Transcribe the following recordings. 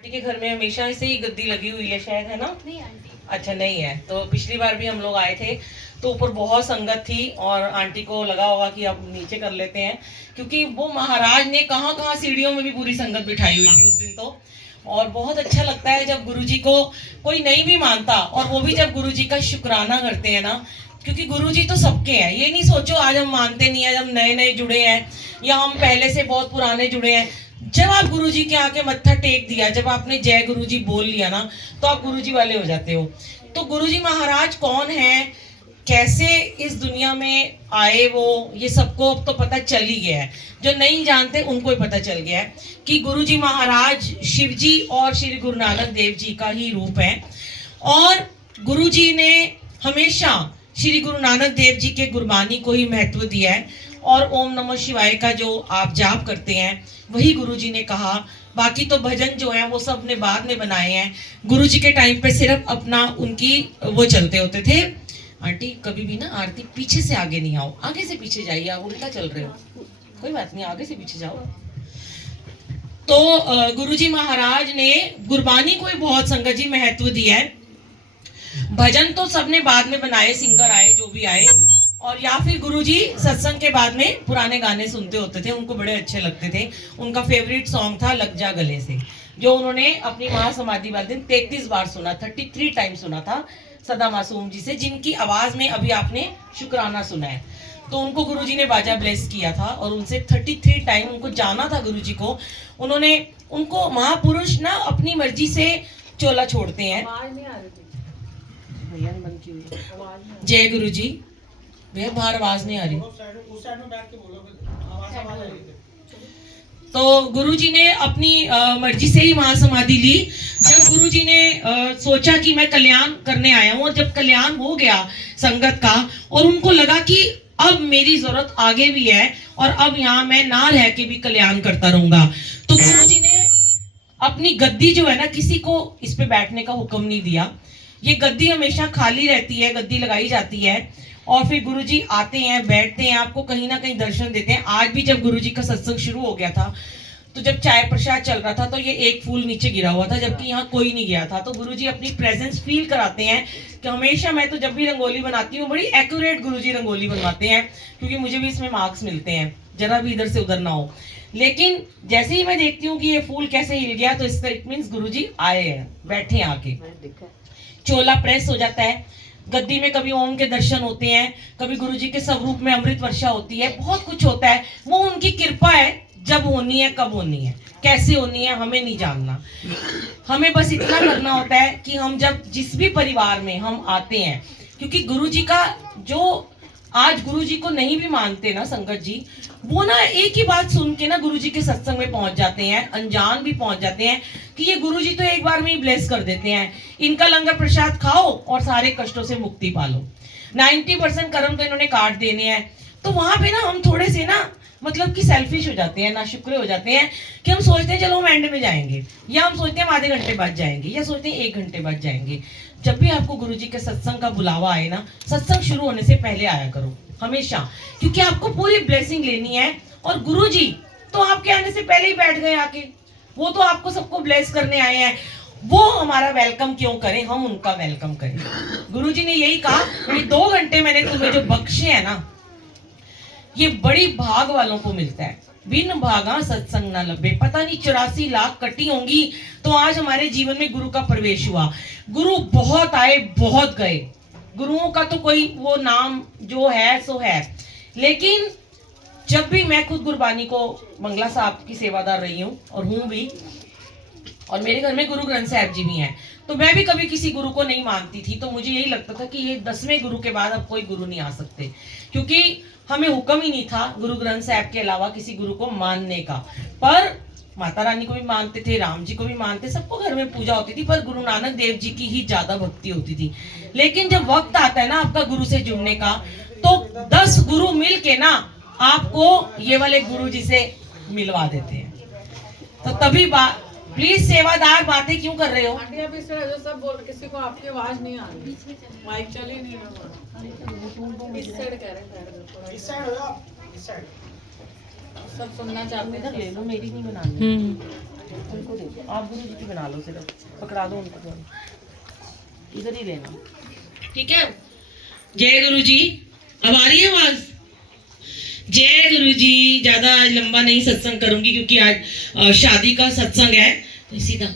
Aunty के घर में हमेशा से ही गद्दी लगी हुई है शायद, है ना? नहीं आंटी। अच्छा नहीं है। तो पिछली बार भी हम लोग आए थे तो ऊपर बहुत संगत थी और आंटी को लगा होगा कि अब नीचे कर लेते हैं, क्योंकि वो महाराज ने कहाँ कहाँ सीढ़ियों में भी पूरी संगत बिठाई हुई थी उस दिन तो। और बहुत अच्छा लगता है जब गुरुजी को कोई नहीं भी मानता और वो भी जब गुरुजी का शुक्राना करते हैं ना, क्योंकि गुरुजी तो सबके हैं। ये नहीं सोचो आज हम मानते नहीं है, जब नए नए जुड़े हैं या हम पहले से बहुत पुराने जुड़े हैं, जब आप गुरुजी के आके मत्था टेक दिया, जब आपने जय गुरुजी बोल लिया ना, तो आप गुरुजी वाले हो जाते हो। तो गुरुजी महाराज कौन है, कैसे इस दुनिया में आए, वो ये सबको तो पता चल ही गया है। जो नहीं जानते उनको ही पता चल गया है कि गुरुजी महाराज शिव जी और श्री गुरु नानक देव जी का ही रूप है। और गुरुजी ने हमेशा श्री गुरु नानक देव जी के गुरबानी को ही महत्व दिया है। और ओम नमः शिवाय का जो आप जाप करते हैं वही गुरुजी ने कहा। बाकी तो भजन जो है वो सब ने बाद में बनाए हैं। गुरुजी के टाइम पे सिर्फ अपना उनकी वो चलते होते थे। आंटी कभी भी ना आरती पीछे से आगे नहीं आओ, आगे से पीछे जाइए, आप उल्टा चल रहे हो। कोई बात नहीं, आगे से पीछे जाओ। तो गुरुजी महाराज ने गुरबानी को ही बहुत संगत जी महत्व दिया है। भजन तो सबने बाद में बनाए, सिंगर आए जो भी आए, और या फिर गुरुजी सत्संग के बाद में पुराने गाने सुनते होते थे, उनको बड़े अच्छे लगते थे। उनका फेवरेट सॉन्ग था लग जा गले से, जो उन्होंने अपनी महासमाधि वाले दिन 33 बार सुना, 33 टाइम सुना था सदा मासूम जी से, जिनकी आवाज में अभी आपने शुक्राना सुना है। तो उनको गुरुजी ने बाजा ब्लेस किया था और उनसे 33 टाइम उनको जाना था गुरुजी को। उन्होंने उनको महापुरुष ना अपनी मर्जी से चोला छोड़ते हैं। भैया ने बंद की हुई। जय गुरुजी। भैया बाहर आवाज नहीं आ रही। तो गुरुजी ने अपनी मर्जी से ही महासमाधि ली। जब गुरुजी ने सोचा कि मैं कल्याण करने आया हूँ, और जब कल्याण हो गया संगत का और उनको लगा कि अब मेरी जरूरत आगे भी है और अब यहाँ मैं ना रह के भी कल्याण करता रहूंगा, तो गुरुजी ने अपनी गद्दी जो है ना, किसी को इस पे बैठने का हुक्म नहीं दिया। ये गद्दी हमेशा खाली रहती है, गद्दी लगाई जाती है और फिर गुरुजी आते हैं, बैठते हैं, आपको कहीं ना कहीं दर्शन देते हैं। आज भी जब गुरुजी का सत्संग शुरू हो गया था तो जब चाय प्रसाद चल रहा था तो ये एक फूल नीचे गिरा हुआ था, जबकि यहाँ कोई नहीं गया था। तो गुरुजी अपनी प्रेजेंस फील कराते हैं कि हमेशा मैं तो जब भी रंगोली बनाती हूँ बड़ी एक्यूरेट गुरुजी रंगोली बनवाते हैं, क्योंकि मुझे भी इसमें मार्क्स मिलते हैं, जरा भी इधर से उधर ना हो। लेकिन जैसे ही मैं देखती हूँ कि ये फूल कैसे हिल गया, तो इसका इट मीन्स गुरुजी आए हैं, बैठे हैं आके। चोला प्रेस हो जाता है, गद्दी में कभी ओम के दर्शन होते हैं, कभी गुरुजी के स्वरूप में अमृत वर्षा होती है, बहुत कुछ होता है। वो उनकी कृपा है, जब होनी है, कब होनी है, कैसे होनी है, हमें नहीं जानना। हमें बस इतना करना होता है कि हम जब जिस भी परिवार में हम आते हैं, क्योंकि गुरुजी का जो आज गुरुजी को नहीं भी मानते ना संगत जी, वो ना एक ही बात सुन के ना गुरुजी के सत्संग में पहुंच जाते हैं, अनजान भी पहुंच जाते हैं कि ये गुरुजी तो एक बार में ही ब्लेस कर देते हैं, इनका लंगर प्रसाद खाओ और सारे कष्टों से मुक्ति पालो, 90% कर्म तो इन्होंने काट देने हैं। तो वहां पे ना हम थोड़े से ना मतलब कि सेल्फिश हो जाते हैं, ना शुक्र हो जाते हैं, कि हम सोचते हैं चलो हम एंड में जाएंगे, या हम सोचते हैं हम आधे घंटे बाद जाएंगे, या सोचते हैं 1 घंटे बाद जाएंगे। जब भी आपको गुरुजी के सत्संग का बुलावा आए ना, सत्संग शुरू होने से पहले आया करो हमेशा, क्योंकि आपको पूरी ब्लेसिंग लेनी है। और गुरुजी तो आपके आने से पहले ही बैठ गए आके, वो तो आपको सबको ब्लेस करने आए हैं। वो हमारा वेलकम क्यों करें, हम उनका वेलकम करें। गुरुजी ने यही कहा कि 2 घंटे मैंने तुम्हें जो बख्शे है ना, ये बड़ी भाग वालों को मिलता है। बिन भागा सत्संग ना लबे, पता नहीं 84 लाख कटी होंगी तो आज हमारे जीवन में गुरु का प्रवेश हुआ। गुरु बहुत आए बहुत गए, गुरुओं का तो कोई वो नाम जो है सो है। लेकिन जब भी मैं खुद गुरबानी को मंगला साहब की सेवादार रही हूँ और हूँ भी, और मेरे घर में गुरु ग्रंथ साहब जी भी हैं, तो मैं भी कभी किसी गुरु को नहीं मानती थी। तो मुझे यही लगता था कि ये 10वें गुरु के बाद अब कोई गुरु नहीं आ सकते, क्योंकि हमें हुक्म ही नहीं था गुरु ग्रंथ साहब के अलावा किसी गुरु को मानने का। पर माता रानी को भी मानते थे, राम जी को भी मानते, सबको घर में पूजा होती थी, पर गुरु नानक देव जी की ही ज्यादा भक्ति होती थी। लेकिन जब वक्त आता है ना आपका गुरु से जुड़ने का, तो 10 गुरु मिल के ना आपको ये वाले गुरु जी से मिलवा देते हैं। तो तभी प्लीज सेवादार बातें क्यों कर रहे हो? आंटी आप इस तरह जो सब बोल, किसी को आपकी आवाज नहीं आ रही, माइक चल ही नहीं रहा। इस साइड कह रहे हैं, इस साइड हो जाओ, इस साइड सब सुनना चाहते हैं। ले लो, मेरी नहीं बनानी। उनको दे दो, आप गुरु जी की बना लो, सिर्फ पकड़ा दो उनको, थोड़ी इधर ही लेना, ठीक है। जय गुरु जी। अब आ रही है आवाज? जय गुरु जी। ज्यादा आज लंबा नहीं सत्संग करूंगी क्योंकि आज शादी का सत्संग है, तो सीधा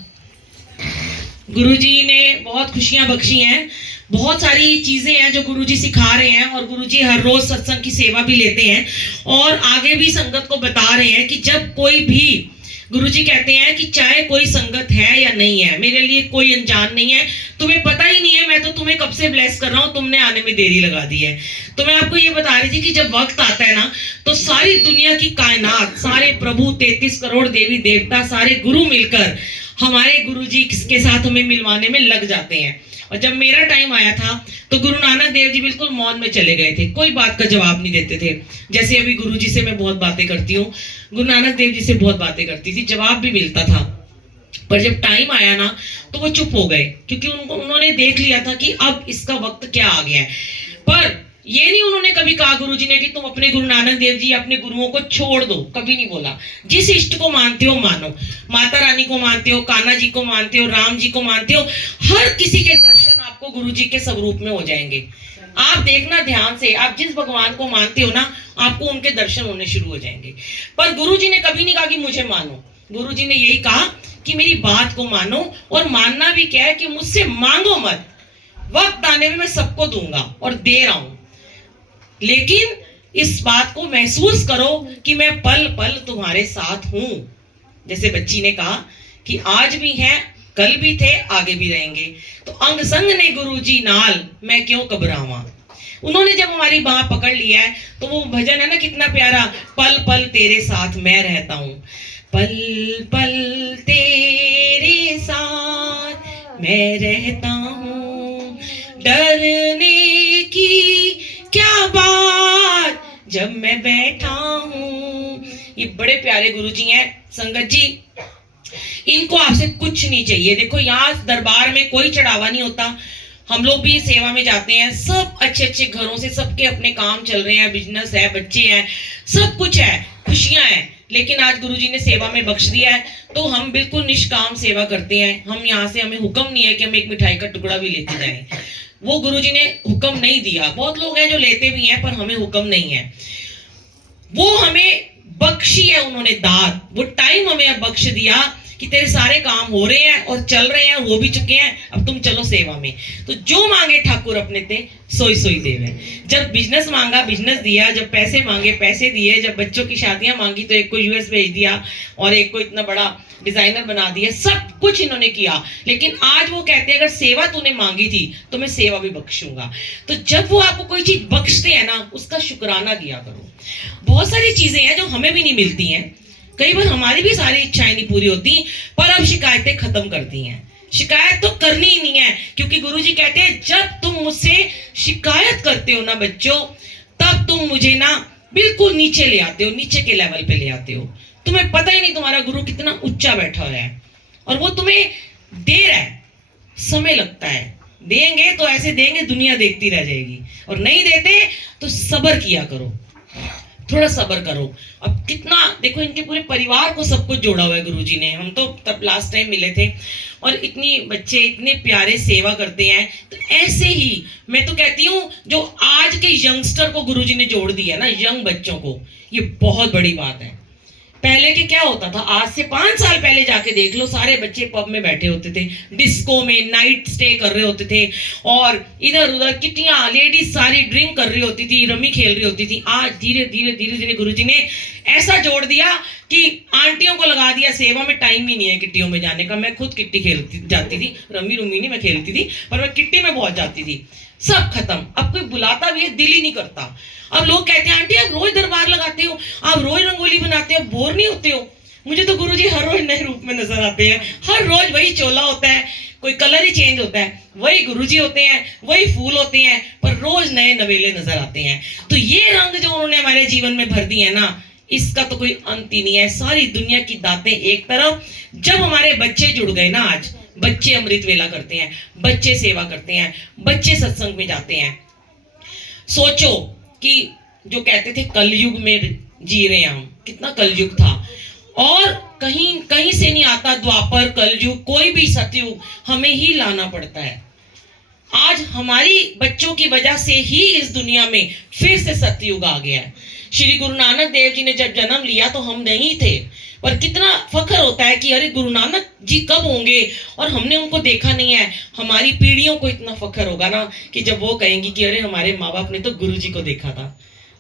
गुरु जी ने बहुत खुशियां बख्शी हैं, बहुत सारी चीजें हैं जो गुरुजी सिखा रहे हैं, और गुरुजी हर रोज सत्संग की सेवा भी लेते हैं और आगे भी संगत को बता रहे हैं कि जब कोई भी, गुरुजी कहते हैं कि चाहे कोई संगत है या नहीं है, मेरे लिए कोई अनजान नहीं है, तुम्हें पता ही नहीं है, मैं तो तुम्हें कब से ब्लेस कर रहा हूं, तुमने आने में देरी लगा दी है। तो मैं आपको ये बता रही थी कि जब वक्त आता है ना, तो सारी दुनिया की कायनात, सारे प्रभु, 33 करोड़ देवी देवता, सारे गुरु मिलकर हमारे गुरुजी के साथ हमें मिलवाने में लग जाते हैं। और जब मेरा टाइम आया था तो गुरु नानक देव जी बिल्कुल मौन में चले गए थे, कोई बात का जवाब नहीं देते थे। जैसे अभी गुरु जी से मैं बहुत बातें करती हूँ, गुरु नानक देव जी से बहुत बातें करती थी, जवाब भी मिलता था, पर जब टाइम आया ना तो वो चुप हो गए, क्योंकि उन्होंने देख लिया था कि अब इसका वक्त क्या आ गया है। पर ये नहीं उन्होंने कभी कहा गुरुजी ने कि तुम अपने गुरु नानक देव जी, अपने गुरुओं को छोड़ दो, कभी नहीं बोला। जिस इष्ट को मानते हो मानो, माता रानी को मानते हो, कान्हा जी को मानते हो, राम जी को मानते हो, हर किसी के दर्शन आपको गुरुजी के स्वरूप में हो जाएंगे। आप देखना ध्यान से, आप जिस भगवान को मानते हो ना, आपको उनके दर्शन होने शुरू हो जाएंगे। पर गुरुजी ने कभी नहीं कहा कि मुझे मानो, गुरुजी ने यही कहा कि मेरी बात को मानो, और मानना भी क्या है कि मुझसे मांगो मत, वक्त आने में मैं सबको दूंगा और दे रहा हूं, लेकिन इस बात को महसूस करो कि मैं पल पल तुम्हारे साथ हूं। जैसे बच्ची ने कहा कि आज भी हैं, कल भी थे, आगे भी रहेंगे, तो अंग संग ने गुरुजी नाल मैं क्यों घबरावां। उन्होंने जब हमारी बाह पकड़ लिया है, तो वो भजन है ना कितना प्यारा, पल पल तेरे साथ मैं रहता हूं, पल पल तेरे साथ मैं रहता हूं, डरने की क्या बात जब मैं बैठा हूं। ये बड़े प्यारे गुरुजी हैं संगत जी, इनको आपसे कुछ नहीं चाहिए। देखो यहाँ दरबार में कोई चढ़ावा नहीं होता, हम लोग भी सेवा में जाते हैं, सब अच्छे अच्छे घरों से, सबके अपने काम चल रहे हैं, बिजनेस है, बच्चे हैं, सब कुछ है, खुशियां हैं, लेकिन आज गुरुजी ने सेवा में बख्श दिया है, तो हम बिल्कुल निष्काम सेवा करते हैं। हम यहाँ से, हमें हुक्म नहीं है कि हम एक मिठाई का टुकड़ा भी लेते जाएं, वो गुरुजी ने हुक्म नहीं दिया। बहुत लोग हैं जो लेते भी हैं, पर हमें हुक्म नहीं है, वो हमें बख्शी है उन्होंने दात, वो टाइम हमें अब बख्श दिया कि तेरे सारे काम हो रहे हैं और चल रहे हैं, हो भी चुके हैं, अब तुम चलो सेवा में। तो जो मांगे ठाकुर अपने ते सोई सोई देवे। जब बिजनेस मांगा बिजनेस दिया, जब पैसे मांगे पैसे दिए, जब बच्चों की शादियां मांगी तो एक को यूएस भेज दिया और एक को इतना बड़ा डिजाइनर बना दिया, सब कुछ इन्होंने किया। लेकिन आज वो कहते हैं अगर सेवा तूने मांगी थी तो मैं सेवा भी बख्शूंगा। तो जब वो आपको कोई चीज बख्शते हैं ना, उसका शुक्राना किया करो। बहुत सारी चीजें हैं जो हमें भी नहीं मिलती हैं, कई बार हमारी भी सारी इच्छाएं नहीं पूरी होती, पर अब शिकायतें खत्म करती हैं। शिकायत तो करनी ही नहीं है, क्योंकि गुरुजी कहते हैं जब तुम मुझसे शिकायत करते हो ना बच्चों, तब तुम मुझे ना बिल्कुल नीचे ले आते हो, नीचे के लेवल पे ले आते हो। तुम्हें पता ही नहीं तुम्हारा गुरु कितना ऊंचा बैठा हुआ है, और वो तुम्हें दे रहा है। समय लगता है, देंगे तो ऐसे देंगे दुनिया देखती रह जाएगी, और नहीं देते तो सब्र किया करो, थोड़ा सब्र करो। अब कितना देखो, इनके पूरे परिवार को सब कुछ जोड़ा हुआ है गुरुजी ने। हम तो तब लास्ट टाइम मिले थे, और इतनी बच्चे इतने प्यारे सेवा करते हैं। तो ऐसे ही मैं तो कहती हूँ, जो आज के यंगस्टर को गुरुजी ने जोड़ दिया ना, यंग बच्चों को, ये बहुत बड़ी बात है। पहले के क्या होता था, आज से 5 साल पहले जाके देख लो, सारे बच्चे पब में बैठे होते थे, डिस्को में नाइट स्टे कर रहे होते थे, और इधर उधर किटियां, लेडीज सारी ड्रिंक कर रही होती थी, रमी खेल रही होती थी। आज धीरे धीरे धीरे धीरे गुरुजी ने ऐसा जोड़ दिया कि आंटियों को लगा दिया सेवा में, टाइम ही नहीं है किट्टियों में जाने का। मैं खुद किट्टी खेलती जाती थी, रमी रुमी नहीं मैं खेलती थी, पर मैं किट्टी में बहुत जाती थी। सब खत्म, अब कोई बुलाता भी है, दिल ही नहीं करता। अब लोग कहते हैं आंटी आप रोज दरबार लगाते हो, आप रोज रंगोली बनाते हो, बोर नहीं होते हो? मुझे तो गुरुजी हर रोज नए रूप में नजर आते हैं, हर रोज वही चोला होता है, कोई कलर ही चेंज होता है, वही गुरुजी होते हैं, वही फूल होते हैं, पर रोज नए नवेले नजर आते हैं। तो ये रंग जो उन्होंने हमारे जीवन में भर दिए है ना, इसका तो कोई अंत ही नहीं है। सारी दुनिया की दातें एक तरफ, जब हमारे बच्चे जुड़ गए ना, आज बच्चे अमृत वेला करते हैं, बच्चे सेवा करते हैं, बच्चे सत्संग में जाते हैं। सोचो कि जो कहते थे कलयुग में जी रहे हैं हम, कितना कलयुग था, और कहीं कहीं से नहीं आता, द्वापर कलयुग कोई भी सतयुग हमें ही लाना पड़ता है। आज हमारी बच्चों की वजह से ही इस दुनिया में फिर से सतयुग आ गया है। श्री गुरु नानक देव जी ने जब जन्म लिया तो हम नहीं थे, पर कितना फख्र होता है कि अरे गुरु नानक जी कब होंगे और हमने उनको देखा नहीं है। हमारी पीढ़ियों को इतना फख्र होगा ना कि जब वो कहेंगी कि अरे हमारे माँ बाप ने तो गुरु जी को देखा था।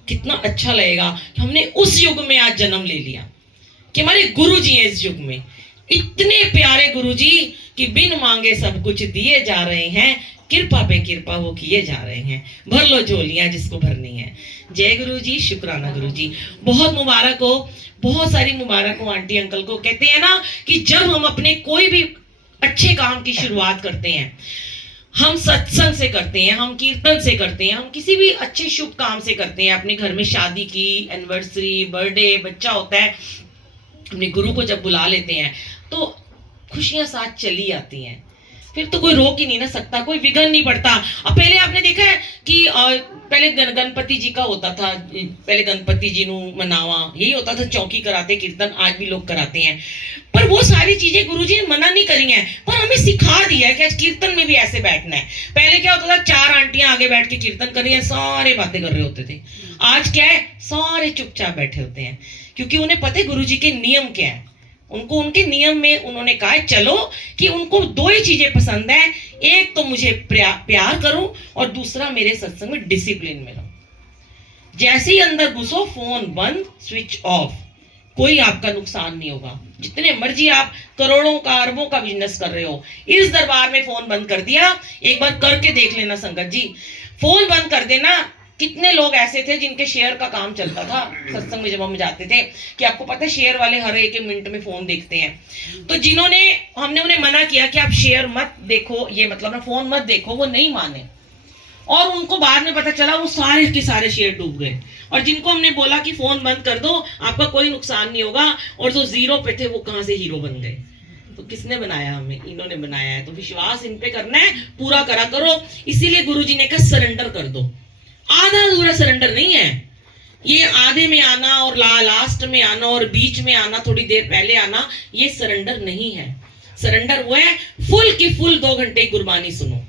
कितना अच्छा लगेगा कि हमने उस युग में आज जन्म ले लिया, कि हमारे गुरु जी हैं इस युग में। इतने प्यारे गुरु जी कि बिन मांगे सब कुछ दिए जा रहे हैं, कृपा पे कृपा वो किए जा रहे हैं, भर लो झोलियां जिसको भरनी है। जय गुरु जी, शुक्राना गुरु जी। बहुत मुबारक हो, बहुत सारी मुबारक हो आंटी अंकल को। कहते हैं ना कि जब हम अपने कोई भी अच्छे काम की शुरुआत करते हैं, हम सत्संग से करते हैं, हम कीर्तन से करते हैं, हम किसी भी अच्छे शुभ काम से करते हैं, अपने घर में शादी की, एनिवर्सरी, बर्थडे, बच्चा होता है, अपने गुरु को जब बुला लेते हैं तो खुशियां साथ चली आती हैं। फिर तो कोई रोक ही नहीं ना सकता, कोई विघ्न नहीं पड़ता। अब पहले आपने देखा है कि पहले गणपति जी का होता था, पहले गणपति जी नु मनावा यही होता था, चौकी कराते, कीर्तन आज भी लोग कराते हैं। पर वो सारी चीजें गुरुजी ने मना नहीं करी हैं, पर हमें सिखा दिया है कि कीर्तन में भी ऐसे बैठना है। पहले क्या होता था, 4 आंटियां आगे बैठ के कीर्तन कर रही हैं, सारे बातें कर रहे होते थे। आज क्या है, सारे चुपचाप बैठे होते हैं, क्योंकि उन्हें पता है गुरुजी के नियम क्या है। उनको उनके नियम में उन्होंने कहा है चलो कि उनको 2 ही चीजें पसंद है, एक तो मुझे प्यार करूं और दूसरा मेरे सत्संग में डिसिप्लिन में रहूं। जैसे ही अंदर घुसो फोन बंद, स्विच ऑफ, कोई आपका नुकसान नहीं होगा। जितने मर्जी आप करोड़ों का अरबों का बिजनेस कर रहे हो, इस दरबार में फोन बंद कर दिया, एक बार करके देख लेना संगत जी, फोन बंद कर देना। कितने लोग ऐसे थे जिनके शेयर का काम चलता था सत्संग में, जब हम जाते थे कि आपको पता है शेयर वाले हर एक मिनट में फोन देखते हैं। तो जिन्होंने हमने उन्हें मना किया कि आप शेयर मत देखो, ये मतलब ना फोन मत देखो, वो नहीं माने और उनको बाद में पता चला वो सारे के सारे शेयर डूब गए। और जिनको हमने बोला कि फोन बंद कर दो, आपका कोई नुकसान नहीं होगा, और जो जीरो पे थे वो कहां से हीरो बन गए। तो किसने बनाया? हमें, इन्होंने बनाया है। तो विश्वास इन पे करना है, पूरा करा करो। इसीलिए गुरुजी ने कहा सरेंडर कर दो। आधा अधूरा सरेंडर नहीं है ये, आधे में आना और लास्ट में आना और बीच में आना, थोड़ी देर पहले आना, ये सरेंडर नहीं है। सरेंडर वो है फुल की फुल 2 घंटे गुरबानी सुनो।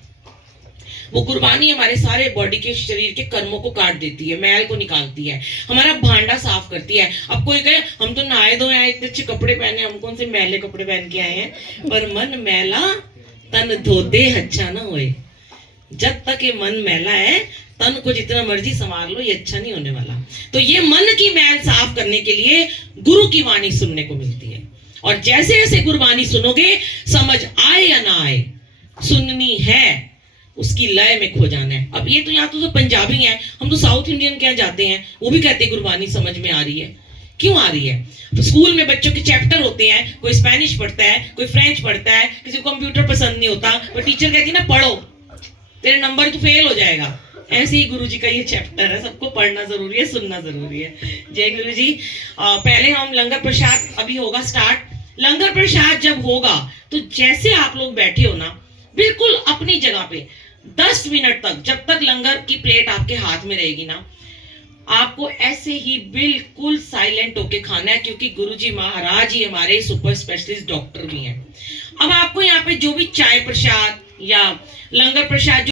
वो गुरबानी हमारे सारे बॉडी के, शरीर के कर्मों को काट देती है, मैल को निकालती है, हमारा भांडा साफ करती है। अब कोई कहे हम तो नहाए धोए आए, इतने अच्छे कपड़े पहने, हम कौन से मैले कपड़े पहन के आए हैं, पर मन मैला तन धोते अच्छा ना होए। जब तक ये मन मैला है, तन को जितना मर्जी संवार लो, ये अच्छा नहीं होने वाला। तो ये मन की मैल साफ करने के लिए गुरु की वाणी सुनने को मिलती है। और जैसे जैसे गुरबानी सुनोगे, समझ आए या ना आए, सुननी है, उसकी लय में खो जाना है। अब ये तो यहाँ तो पंजाबी है, हम तो साउथ इंडियन क्या जाते हैं, वो भी कहते हैं गुरबानी समझ में आ रही है। क्यों आ रही है? तो स्कूल में बच्चों के चैप्टर होते हैं, कोई स्पेनिश पढ़ता है, कोई फ्रेंच पढ़ता है, किसी को कंप्यूटर पसंद नहीं होता, पर टीचर कहती है ना पढ़ो, तेरे नंबर तो फेल हो जाएगा। ऐसे ही गुरुजी का ये चैप्टर है, सबको पढ़ना जरूरी है, सुनना जरूरी है। जय गुरुजी। पहले हम लंगर प्रसाद अभी होगा स्टार्ट। लंगर प्रसाद जब होगा तो जैसे आप लोग बैठे हो ना, बिल्कुल अपनी जगह पे 10 मिनट तक, जब तक लंगर की प्लेट आपके हाथ में रहेगी ना, आपको ऐसे ही बिल्कुल साइलेंट होके खाना है, क्योंकि गुरुजी महाराज ही हमारे सुपर स्पेशलिस्ट डॉक्टर भी हैं। अब आपको यहाँ पे जो भी चाय प्रसाद या लंगर प्रसाद